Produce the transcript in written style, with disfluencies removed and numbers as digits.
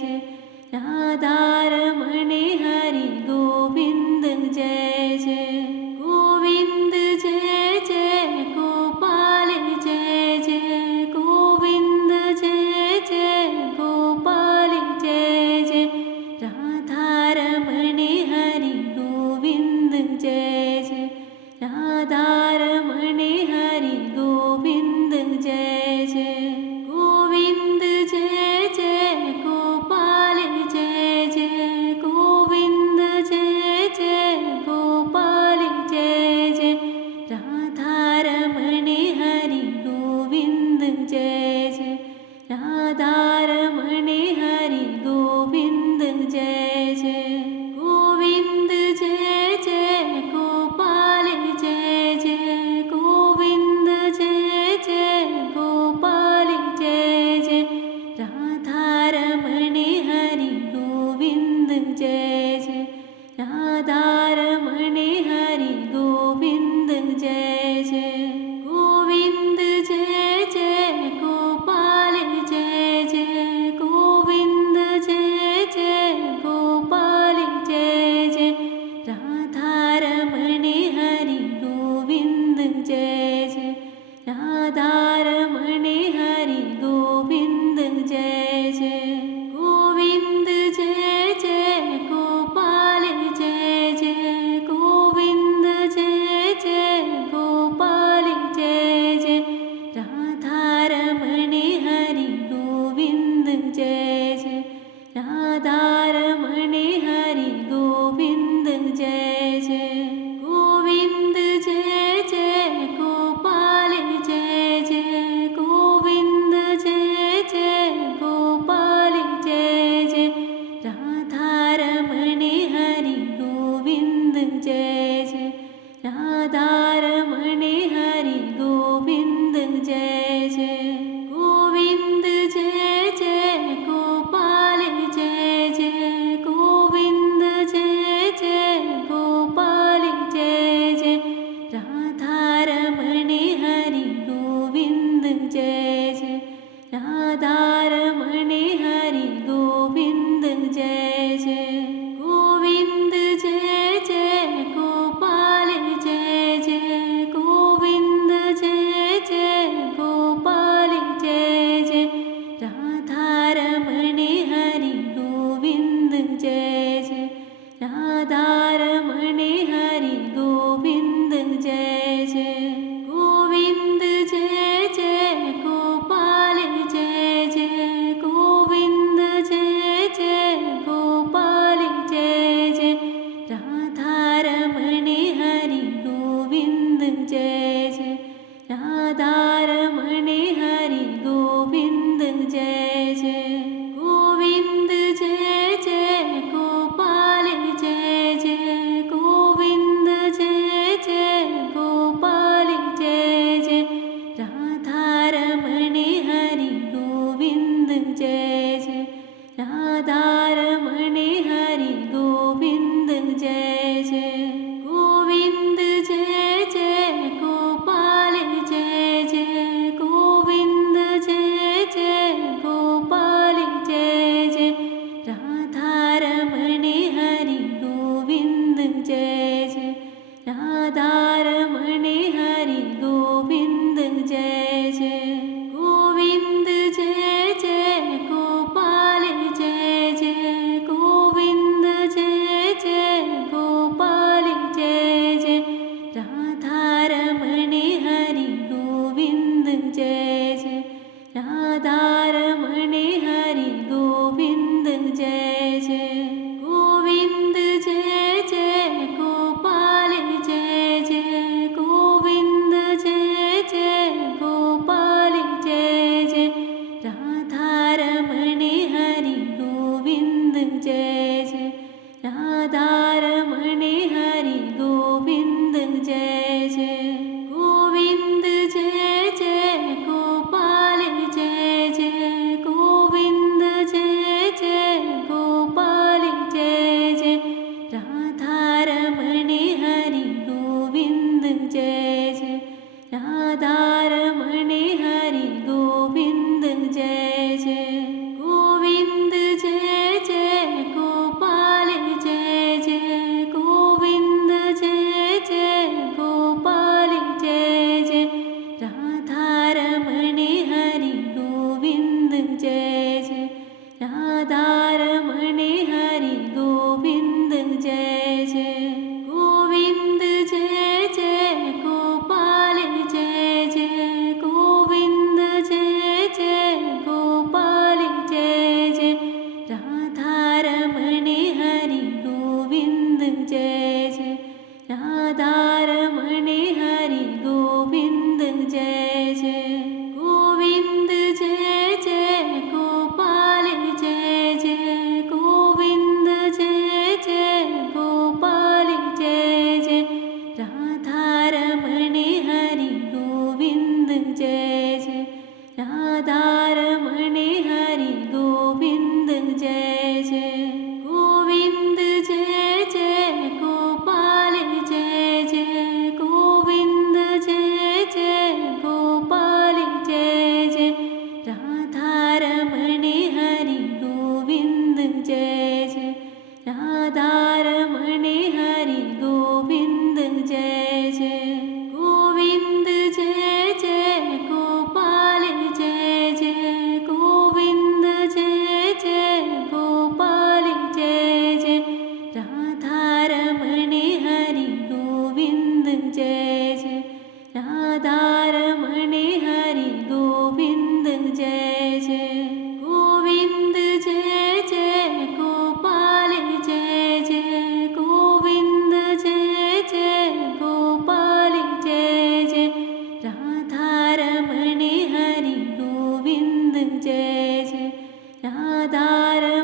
जय राधारमण हरि गोविंद जय जय गोविंद जय जय गोपाल जय जय गोविंद जय जय गोपाल जय जय राधारमण हरि गोविंद जय जय राधारमण हरि गोविंद जय जय गोविंद जय जय गोपाल जय जय गोविंद जय जय गोपाल जय जय राधारमण हरि गोविंद जय जय राधारमण हरि गोविंद जय जय गोविंद जय जय गोपाल जय जय गोविंद जय जय गोपाल जय जय राधारमण हरि गोविंद जय जय राधारमण हरि गोविंद जय जय गोविंद जय जय गोपाल जय जय गोविंद जय जय गोपाल जय जय राधारमण हरि गोविंद जय जय राधारमण हरि गोविंद जय जय गोविंद जय जय गोपाल जय जय गोविंद जय जय गोपाल जय जय राधारमण हरि गोविंद जय जय राधारमण हरि गोविंद जय जय गोविंद जय जय गोपाल जय जय गोविंद जय जय गोपाल जय जय राधारमण हरि गोविंद जय जय राधारमण हरि गोविंद जय जय गोविंद जय जय गोपाल जय जय गोविंद जय जय गोपाल जय जय राधारमण हरि गोविंद जय जय राधारमण हरि गोविंद जय जय गोविंद जय जय गोपाल जय जय गोविंद जय जय गोपाल जय जय राधारमण हरि गोविंद जय जय राधारमण हरि गोविंद जय जय गोविंद जय जय गोपाल जय जय गोविंद जय जय गोपाल जय जय राधारमण हरि गोविंद जय जय राधारमण हरि गोविंद जय जय गोविंद जय जय गोपाल जय जय गोविंद जय जय गोपाल जय जय राधारमण हरि गोविंद जय जय राधारमण हरि गोविंद जय जय गोविंद जय जय गोपाल जय जय गोविंद जय जय गोपाल जय जय राधारमण हरि गोविंद जय जय राधारमण हरि गोविंद जय जय गोविंद जय जय गोपाल जय जय गोविंद जय जय राधारमण हरि गोविंद जय जय गोविंद जय जय गोपाल जय जय गोविंद जय जय गोपाल जय जय राधारमण हरि गोविंद जय जय राधारमण हरि गोविंद जय जय गोविंद जय जय गोपाल जय जय गोविंद जय जय गोपाल जय जय राधारमण हरि गोविंद जय जय राधारमण हरि गोविंद जय जय गोविंद जय जय गोपाल जय जय गोविंद जय जय गोपाल जय जय राधारमण हरि गोविंद जय जय राधारमण हरि गोविंद जय जय गोविंद जय जय गोपाल जय जय गोविंद जय जय गोपाल जय जय राधारमण हरि गोविंद जय जय राधारमण हरि गोविंद जय जय गोविंद जय जय गोपाल जय जय गोविंद जय जय गोपाल जय जय राधारमण हरि गोविंद जय जय राधारमण